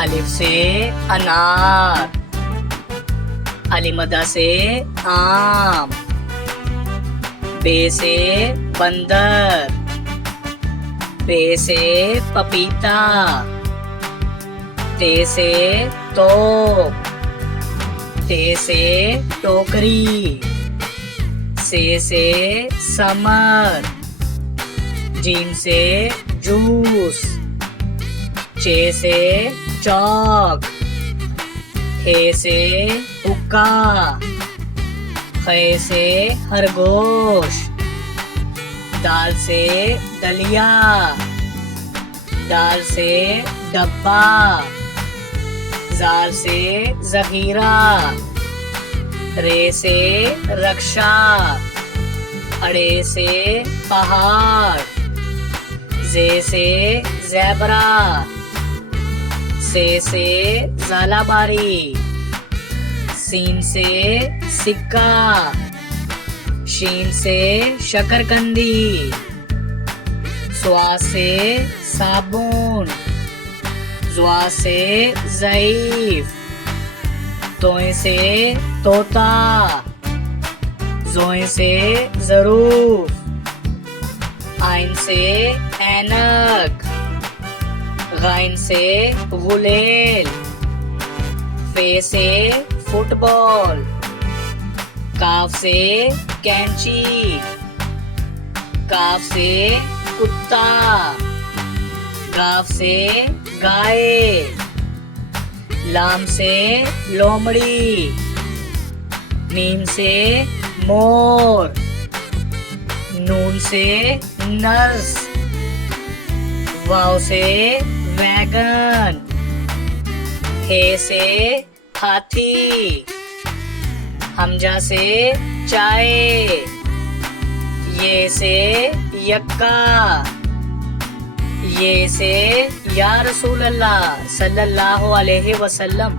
अलिफ से अनार, अलिमदा से आम, बे से बंदर, पे से पपीता, ते से तोप, ते से टोकरी, से समर, जीम से जूस, चे से चौक, हे से हुक्का, खे से खरगोश, दाल से दलिया, दाल से डब्बा, जाल से जहीरा, रे से रक्षा, अड़े से पहाड़, जे से ज़ेबरा, से ज़ालाबारी, सीन से सिक्का, शीन से शकरकंदी, स्वा से साबुन, ज़्वा से ज़ईफ, तोय से तोता, जोय से ज़रूफ, आइन से ऐनक, गाइन से गुलेल, फे से फुटबॉल, काफ से कैंची, काफ से कुत्ता, गाफ से गाय, लाम से लोमड़ी, मीम से मोर, नून से नर्स, वाव से वैगन, हे से हाथी, हमजा से चाय, ये से यक्का, ये से या रसूल अल्लाह सल्लल्लाहु अलैहि वसल्लम।